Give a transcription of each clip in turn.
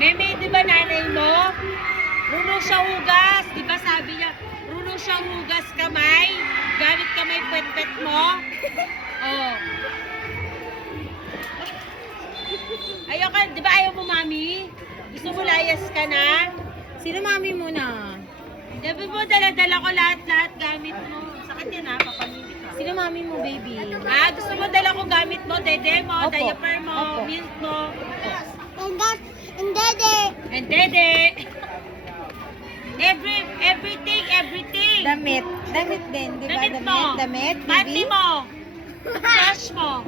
Meme, di ba nanay mo? Runong siya hugas. Di ba sabi niya, runong siyang hugas kamay. Gamit kamay pwet-pwet mo. Oh. Ayoko, di ba ayaw mo, mami? Gusto mo layas ka na? Sino mami muna? Sabi mo, dala-dala ko lahat-lahat gamit mo. Sakit yan ha, papamili ka. Sino mami mo, baby? Ah, gusto mo dala ko gamit mo, dede mo, Opo. diaper mo, Opo. milk mo. And daddy. And dede. Everything. Damit. Damit din, di ba? Damit mo. Damit, Panty baby? mo. Cash mo.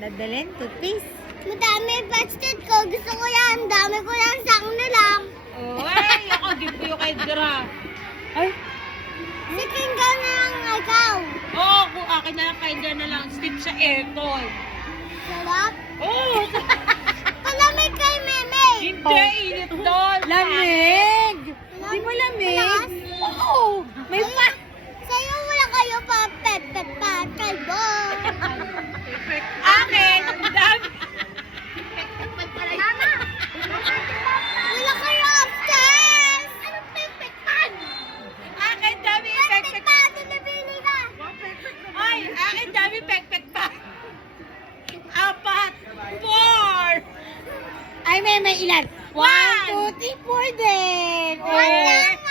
Dadalhin, toothpaste. Madami basket ko. Gusto ko yan. Dami ko lang sa na lang. Oh, ay, ako, give ko yung kay Gra. Ay, Siking ka na lang ikaw. Oo, kung akin na lang, kaya na lang, stick sa aircon. Sarap. Oh, Palamig kay Meme. hindi, init doon. lamig! Di mo lamig? Malakas? Oo! May pa! Sa'yo wala kayo pa pet-pet pa kalbo. Akin, ang dami. Mama! Wala kayo upstairs! Anong pet-pet pan? Akin, dami Pet-pet pek-pek. pa! Ito nabili ka! Ay, akin, dami pek-pek pa. 4. 4. Ay, may ilan? 1, 2, 3, 4 din! Wala.